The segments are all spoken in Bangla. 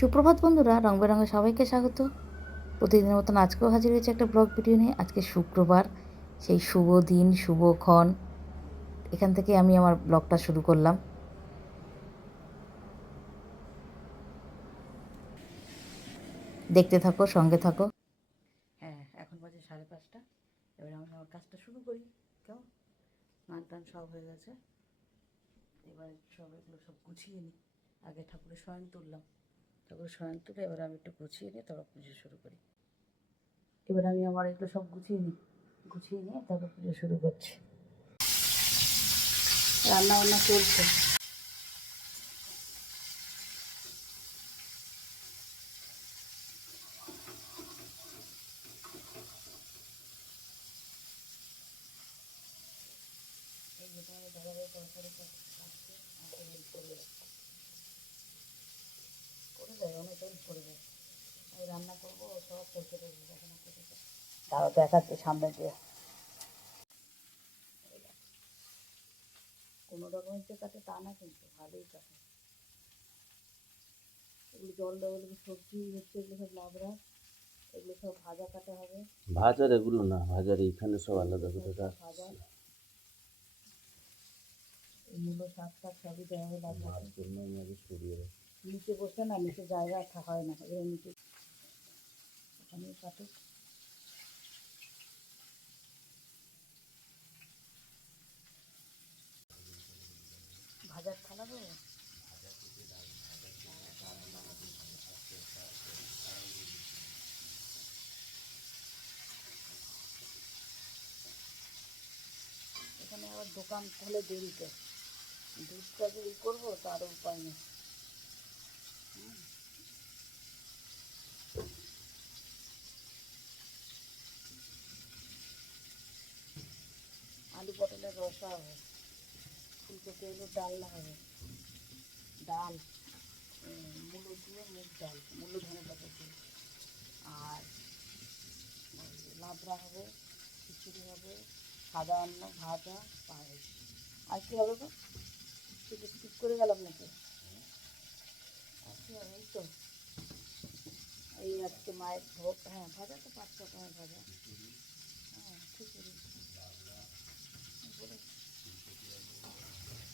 সুপ্রভাত বন্ধুরা, রং বেরঙে সবাইকে স্বাগত। প্রতিদিনের মতন আজকেও হাজির হয়েছে একটা ব্লগ ভিডিও নিয়ে। আজকে শুক্রবার, সেই শুভ দিন শুভক্ষণ এখান থেকে আমি আমার ব্লগটা শুরু করলাম। দেখতে থাকো, সঙ্গে থাকো। হ্যাঁ এখন বাজে সাড়ে পাঁচটা। এবার আমি আমার কাজটা শুরু করি। কেমন? স্নান টান সব হয়ে গেছে। এবার সব এগুলো সব গুছিয়ে নিই। আগে ঠাকুরের শয়ন তুললাম। ঠাকুরের শয়ন তুলে এবার আমি একটু গুছিয়ে নিয়ে তারপর পুজো শুরু করি। এবার আমি আমার এগুলো সব গুছিয়ে নিই। গুছিয়ে নিয়ে তারপর পুজো শুরু করছি। রান্না বান্না চলছে। এই যে তোমাদের দাদাভাই তরকারি কাটছে আমাকে হেল্প করবে করে দেয় আমি রান্না করব ও সব করতে করতে তারাও দেখাচ্ছে সামনে দিয়ে। কোনো রকমের যে কাটে তা না কিন্তু ভালোই কাটে এগুলো জল দেওয়া এগুলো সবজি হচ্ছে এগুলো সব লাবড়া। এগুলো সব ভাজা কাটা হবে। ভাজার এগুলো না ভাজার এইখানে সব আলাদা করে ভাজা। এই মূলো শাক সবই দেওয়া হবে লাবড়া জন্য আমি আগে সরিয়ে রাখি নিচে বসে না, নিচে জায়গা থা- হয় না এবার নিচে। কাটে ভাজার থালা এখানে আবার দোকান খুলে দেরিতে দুধটা যদি করব, তার উপায় নেই। আলু পটলের রসা হবে। ফুলকপি আলুর ডালনা হবে। ডাল। মূলো দিয়ে মুগ ডাল, মূলো ধনে পাতা দিয়ে। আর লাবড়া হবে, খিচুড়ি হবে, সাদা অন্ন, ভাজা, পায়েস। আর কী হবে গো? কিছু স্কিপ করে গেলাম নাকি? আর কী হবে এই তো? এই আজকে মায়ের ভোগ। হ্যাঁ ভাজা তো পাঁচ রকমের ভাজা। হ্যাঁ খিচুড়ি।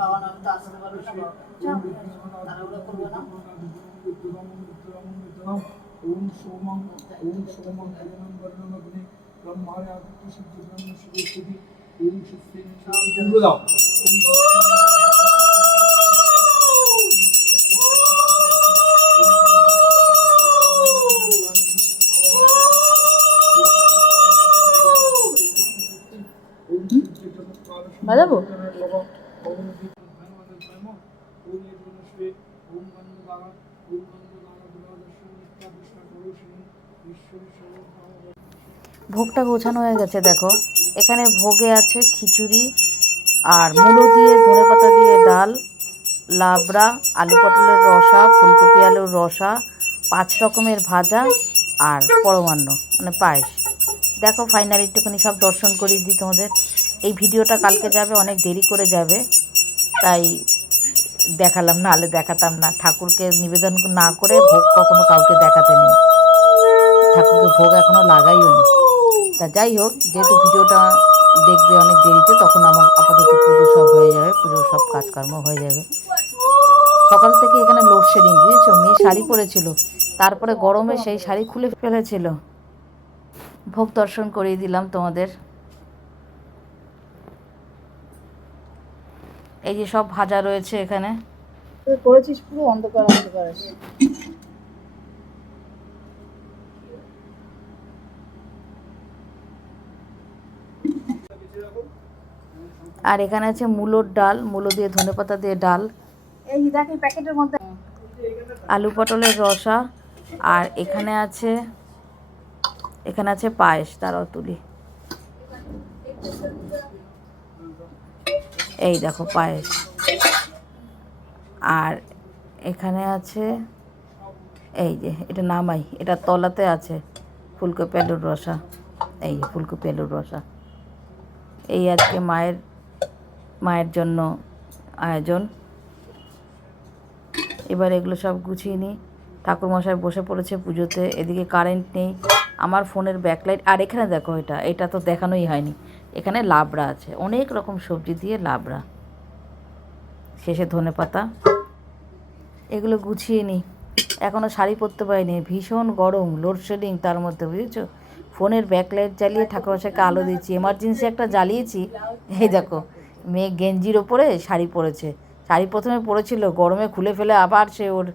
বাবা না আমি তো আসতে পারব না তাড়াহুড়ো করব না ওম সোমং ওম সোমং আয়নম বর্ণম অগ্নি ব্রহ্মায় আদিত্য সিদ্ধ ব্রহ্ম শিবস্থিতি ওম শিষ্যে জন্ম দাও। ওম বাজাবো? ভোগটা গোছানো হয়ে গেছে, দেখো। এখানে ভোগে আছে খিচুড়ি আর মুলো দিয়ে ধনেপাতা দিয়ে ডাল, লাবড়া, আলু পটলের রসা, ফুলকপি আলুর রসা, পাঁচ রকমের ভাজা আর পরমান্ন মানে পায়েস। দেখো, ফাইনালি একটুখানি সব দর্শন করিয়ে দিই তোমাদের। এই ভিডিওটা কালকে যাবে, অনেক দেরি করে যাবে। তাই দেখালাম না, আলে দেখাতাম না। ঠাকুরকে নিবেদন না করে ভোগ কখনো কাউকে দেখাতে নেই। ঠাকুরকে ভোগ এখনও লাগাইও নি। তা যাই হোক, যেহেতু ভিডিওটা দেখবে অনেক দেরিতে, তখন আমার আপাতত পুজো সব হয়ে যাবে পুজোর সব কাজকর্ম হয়ে যাবে। সকাল থেকে এখানে লোডশেডিং বুঝেছ? মেয়ে শাড়ি পরেছিল, তারপরে গরমে সেই শাড়ি খুলে ফেলেছিল। ভোগ দর্শন করিয়ে দিলাম তোমাদের। এই যে সব ভাজা রয়েছে এখানে। করেছিস পুরো? অন্ধকার অন্ধকার আছে। আর এখানে আছে মূলোর ডাল মূলো দিয়ে ধনেপাতা দিয়ে ডাল। এই দেখ প্যাকেটের মধ্যে। আলু পটলের রসা আর এখানে আছে এখানে আছে পায়েস তারাও তুলি। এই দেখো পায়েস। আর এখানে আছে, এই যে, এটা নামাই, এটা তলাতে আছে ফুলকপি আলুর রসা। এই ফুলকপি আলুর রসা। এই আজকে মায়ের মায়ের জন্য আয়োজন। এবার এগুলো সব গুছিয়ে নিই। ঠাকুরমশাই বসে পড়েছে পুজোতে, এদিকে কারেন্ট নেই। আমার ফোনের ব্যাকলাইট আর এখানে দেখো এটা এটা তো দেখানোই হয়নি। এখানে লাবড়া আছে। অনেক রকম সবজি দিয়ে লাবড়া। শেষে ধনে পাতা। এগুলো গুছিয়ে নিই এখনও শাড়ি পরতে পারিনি। ভীষণ গরম লোডশেডিং তার মধ্যে, বুঝেছ? ফোনের ব্যাকলাইট জ্বালিয়ে ঠাকুরমশাইকে আলো দিচ্ছি। এমার্জেন্সি একটা জ্বালিয়েছি। এই দেখো, মেয়ে গেঞ্জির ওপরে শাড়ি পরেছে। শাড়ি প্রথমে পরেছিল, গরমে খুলে ফেলে আবার সে ওর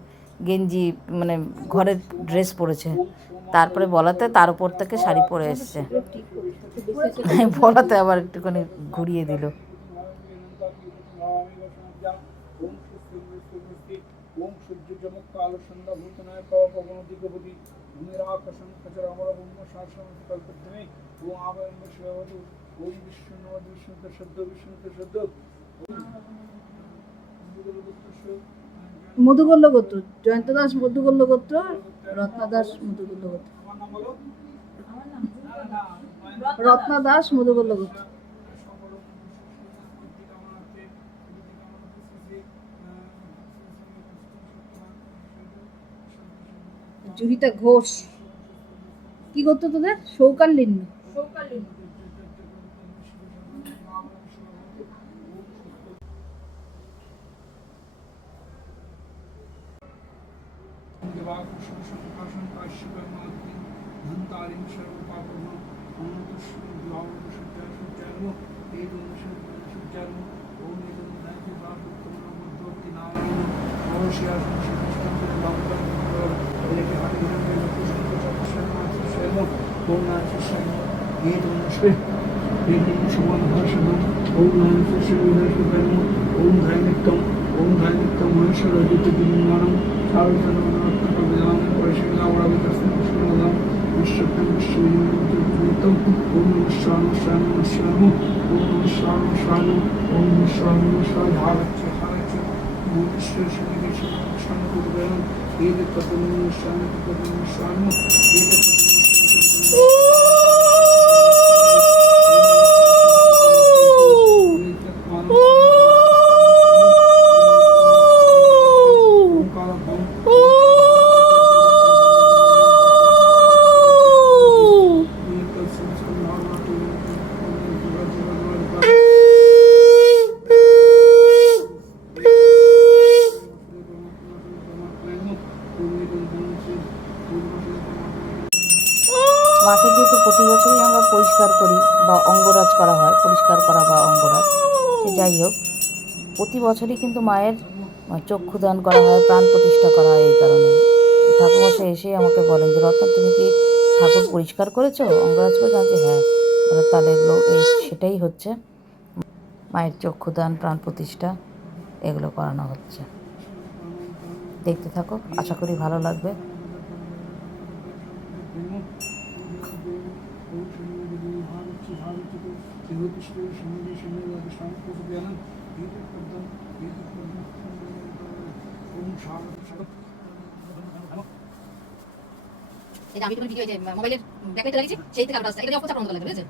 গেঞ্জি মানে ঘরের ড্রেস পরেছে। তারপরে বলাতে তার উপর থেকে শাড়ি পরে এসছে। বলাতে আবার একটুখানি ঘুরিয়ে দিল। মধুগল্য গোত্র জয়ন্ত দাস মধুগল্য গোত্র রত্না দাস বলো রত্না দাস মধুগল্য গোত্র জুহিতা ঘোষ। কি করতো তোদের? সৌকার দেবাকর্ষণ Edelmüşte, edelmiş olan karşıdan, onun hanifesi üniversite benim, onun kaynaktan, onun kaynaktan Mayıs'a racete bilimlerim, çağrıcanı ve hakkında bilanın başına uğrabilirsin, şuradan, müşrikten, müşrikten, müşrikten, onun müşrağını, müşrağını, müşrağını, onun müşrağını, müşrağını, onun müşrağını, müşrağını, harekçe, harekçe, bu müşrağını geçip, müşrağını kurgulayalım, iyi de kadının müşrağını, kadının müşrağını, iyi de kadının müşrağını, যাই হোক প্রতি বছরই কিন্তু মায়ের চক্ষুদান করা হয় প্রাণ প্রতিষ্ঠা করা হয় এই কারণে। ঠাকুরমশাই এসে আমাকে বলেন যে রত্না তুমি কি ঠাকুর পরিষ্কার করেছ? অঙ্গরাজ করে বলছি, হ্যাঁ। বলে তাহলে এগুলো এই সেটাই হচ্ছে। মায়ের চক্ষুদান প্রাণ প্রতিষ্ঠা এগুলো করানো হচ্ছে। দেখতে থাকো আশা করি ভালো লাগবে। യോഗീശ്വര ശിവന്റെ ശിവയോഗ ശാന്തപ്രദാനം ഏതൊക്കെ ഓം ശാന്ത এটা আমি তোমার ভিডিও যে মোবাইলের ব্যাকলাইট লাগিয়েছি সেই থেকে আলাদা আসছে এটা অপচার প্রমাণ লাগবে বুঝেছ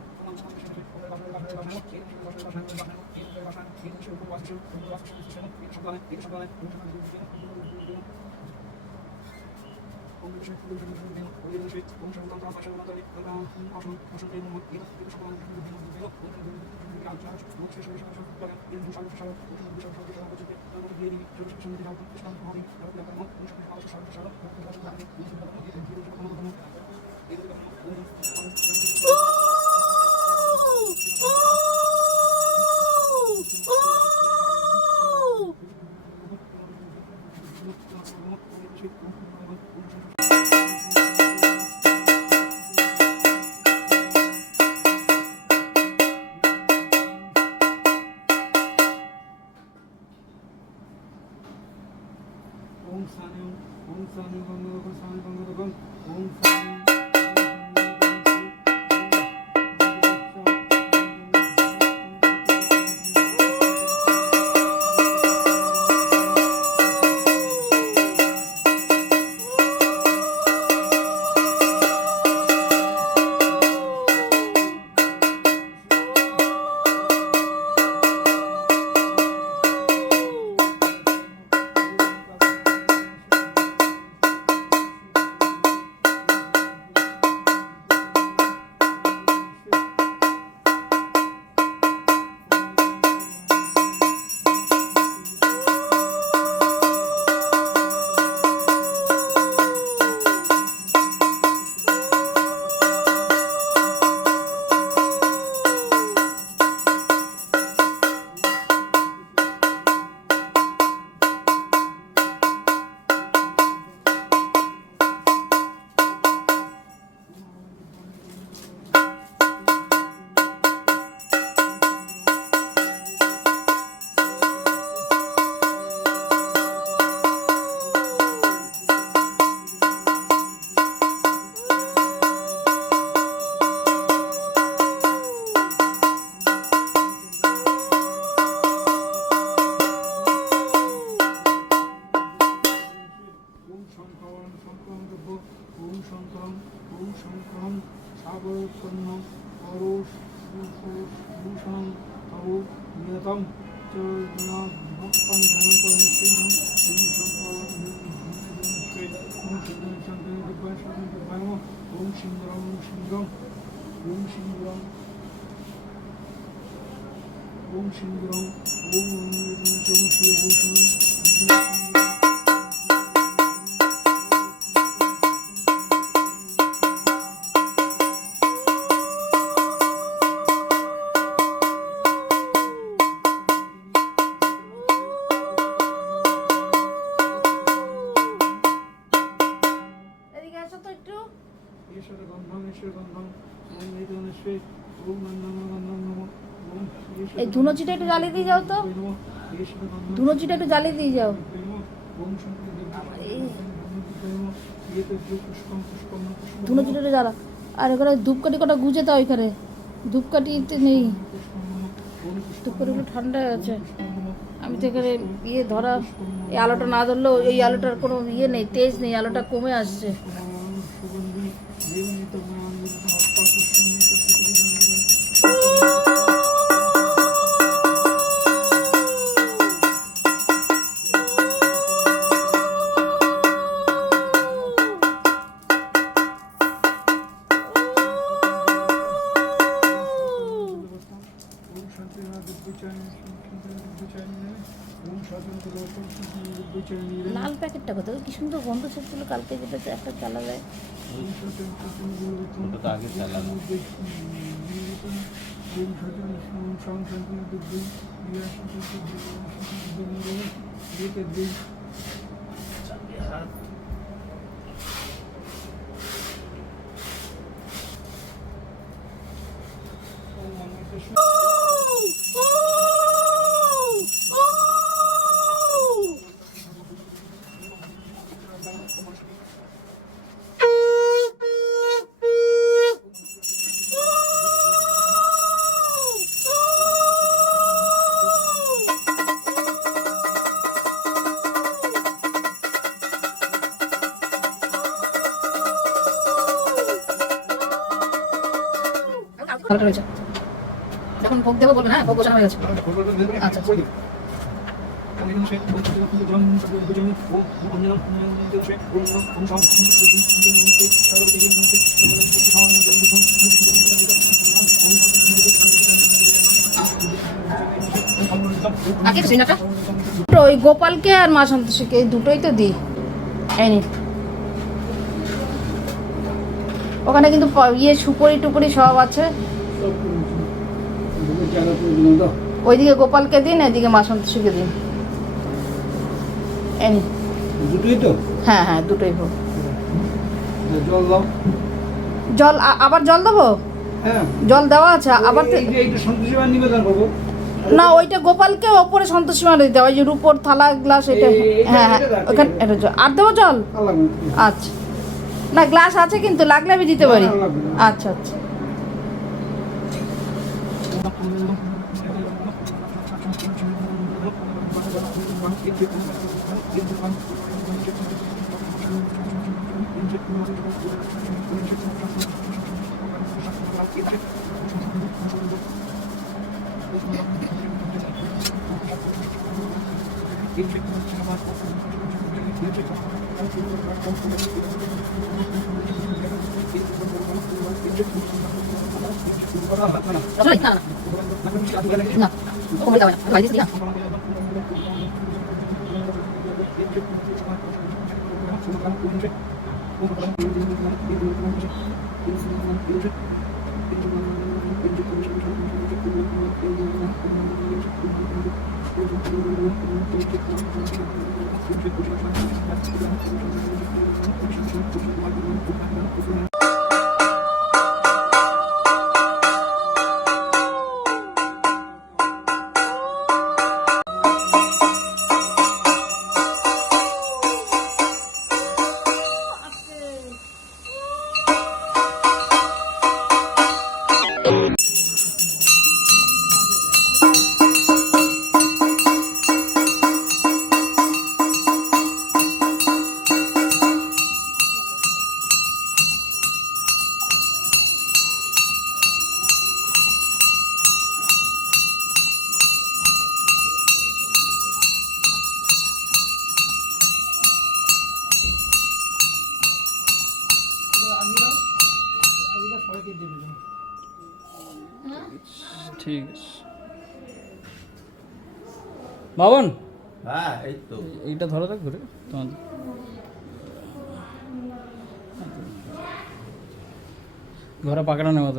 Woo! ওম শঙ্করণ সাগরোৎপন্ন পরশ ভূষণ, তব নিয়তম। ভক্তম ধ্যান সিংহম ওম শঙ্করণ ওম নমঃ। ওম সিংহরম ওম সিংহরম ওম ওম শিবভূষণ এই ধুনোচিটা একটু জ্বালিয়ে দিয়ে যাও তো। ধুনোচিটা একটু জ্বালিয়ে দিয়ে যাও। ধুনোচিটা একটু জ্বালা আর এখানে ধূপকাঠি কটা গুজে দাও এখানে ধূপকাঠিতে নেই। ধূপকাঠিগুলো ঠান্ডা আছে। আমি তো এখানে ইয়ে ধরা এই আলোটা না ধরলেও এই আলোটার কোনো ইয়ে নেই তেজ নেই আলোটা কমে আসছে। সুন্দর গন্ধ ছিল কালকে যেটা একটা চালা যায় তো আগে চালানো। ভালোটা রয়েছে যখন ভোগ দেবো বলবে না ভোগ বসানো হয়ে গেছে আচ্ছা ওই গোপালকে আর মা সন্তোষীকে এই দুটোই তো দিই এই ওখানে কিন্তু ইয়ে সুপুরি টুপুরি সব আছে ওইদিকে গোপালকে দিন এদিকে মা সন্তোষীকে দিন। এই নিন। দুটোই তো? হ্যাঁ হ্যাঁ দুটোই হোক জল দাও। জল আবার জল দেবো? হ্যাঁ। জল দেওয়া আছে আবার না ওইটা গোপালকে ওপরে সন্তোষী মারা দিতে ওই যে রূপোর থালা গ্লাস এটা হ্যাঁ হ্যাঁ ওখানে এটা। জল। আর দেবো জল। আচ্ছা। না গ্লাস আছে কিন্তু লাগলে আমি দিতে পারি। আচ্ছা লাগবে না। আচ্ছা আচ্ছা রসমালাই না না না কোমরে দাও না ভাই দিছি না বাবন হ্যাঁ এই তো। এইটা ধরো থাক ঘুরে তোমাদের ঘরে পাকড়া নেওয়া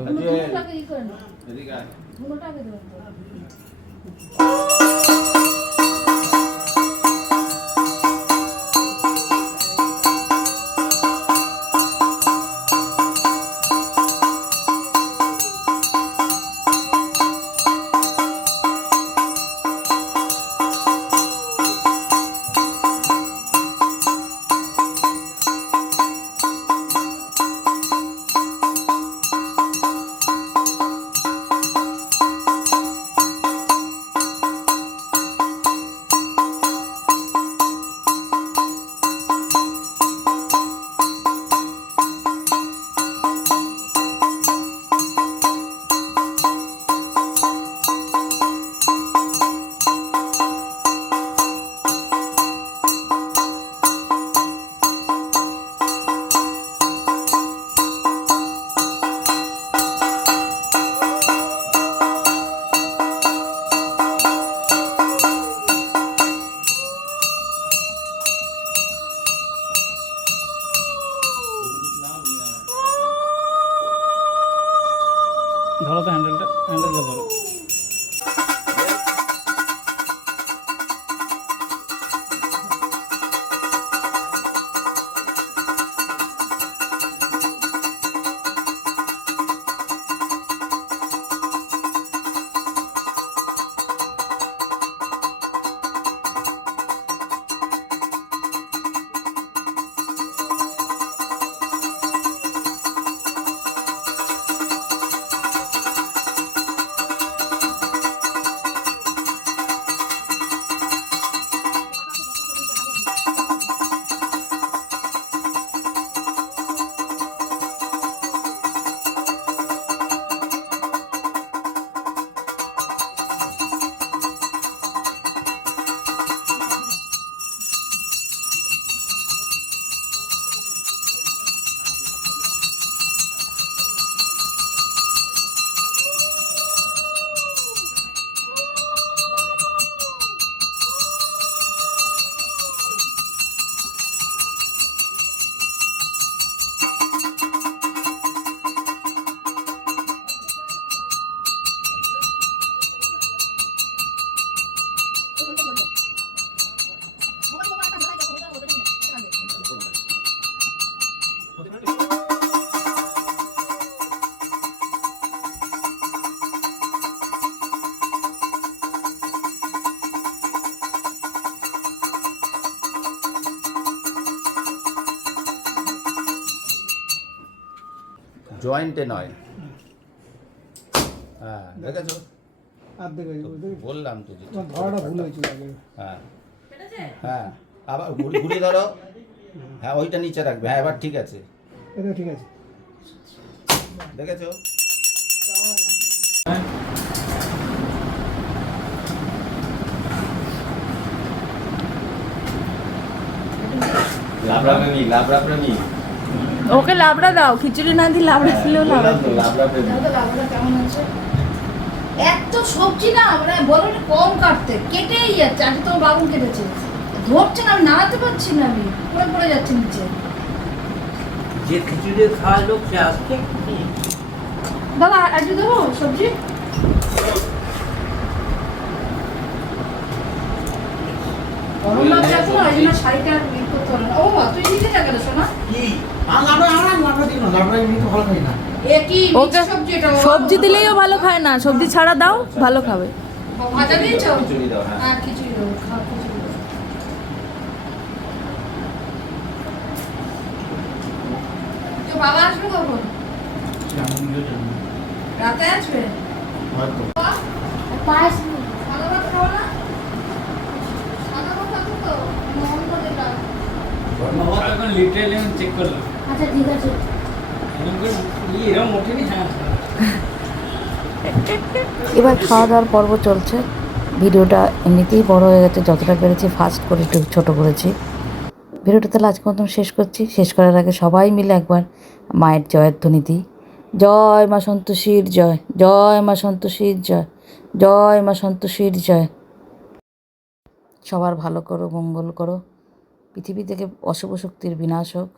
জয়েন্টে নয়। হ্যাঁ দেখেছ? বললাম তো ধরাটা ভুল হয়েছিল হ্যাঁ। হ্যাঁ আবার ঘুরি ঘুরিয়ে ধরো। হ্যাঁ ওইটা নিচে রাখবে। হ্যাঁ এবার ঠিক আছে। এটা ঠিক আছে। দেখেছ? লাবড়া প্রেমী লাবড়া প্রেমী ওকে লাবড়া দাও খিচুড়ি না দি লাবড়া দিলেও না লাবড়া প্রেমী দেখো তো কেমন আছে এত সবজি না আমরা বলো না কম কাটতে। কেটেই যাচ্ছে আজকে তোমার বাবু কেটেছে। ধরছে না আমি নাড়াতে পারছি না আমি পড়ে পড়ে যাচ্ছে নিচে। যে খিচুড়ি খাওয়ার লোক সে আসছে? বাবা আজকে দেবো সবজি? গরম লাগছে এখন ওই জন্য শাড়িটা করতে হলো ও মা তুই নিচে যা গেলে শোনা কি? আমরা আমরা আমরা আমরা দিন না আমরা এমনি ভালো খাই না। এ কি সবজি এটা সবজি দিলেইও ভালো খায় না সবজি ছাড়া দাও ভালো খাবে। ভাজা দিয়েছ? খিচুড়ি দাও হ্যাঁ। হ্যাঁ খিচুড়ি দেবো খাও খিচুড়ি তো বাবা আসবে কখন? রাতে আসবে ভাত খাও না সাদা ভাত খাব তো না অন্য যেটা বাবা এখন লিটারে এলেন চেক করলাম। আচ্ছা ঠিক আছে। এরকম ওঠেনি হ্যাঁ। এবার খাওয়া দাওয়ার পর্ব চলছে। ভিডিওটা এমনিতেই বড় হয়ে গেছে যতটা পেরেছি ফাস্ট করে একটু ছোটো করেছি। ভিডিওটা তাহলে আজকে মতন শেষ করছি। শেষ করার আগে সবাই মিলে একবার মায়ের জয়ের ধ্বনি দিই জয় মা সন্তোষীর জয় জয় মা সন্তোষীর জয় জয় মা সন্তোষীর জয়। সবার ভালো করো মঙ্গল করো। পৃথিবী থেকে অশুভ শক্তির বিনাশ হোক।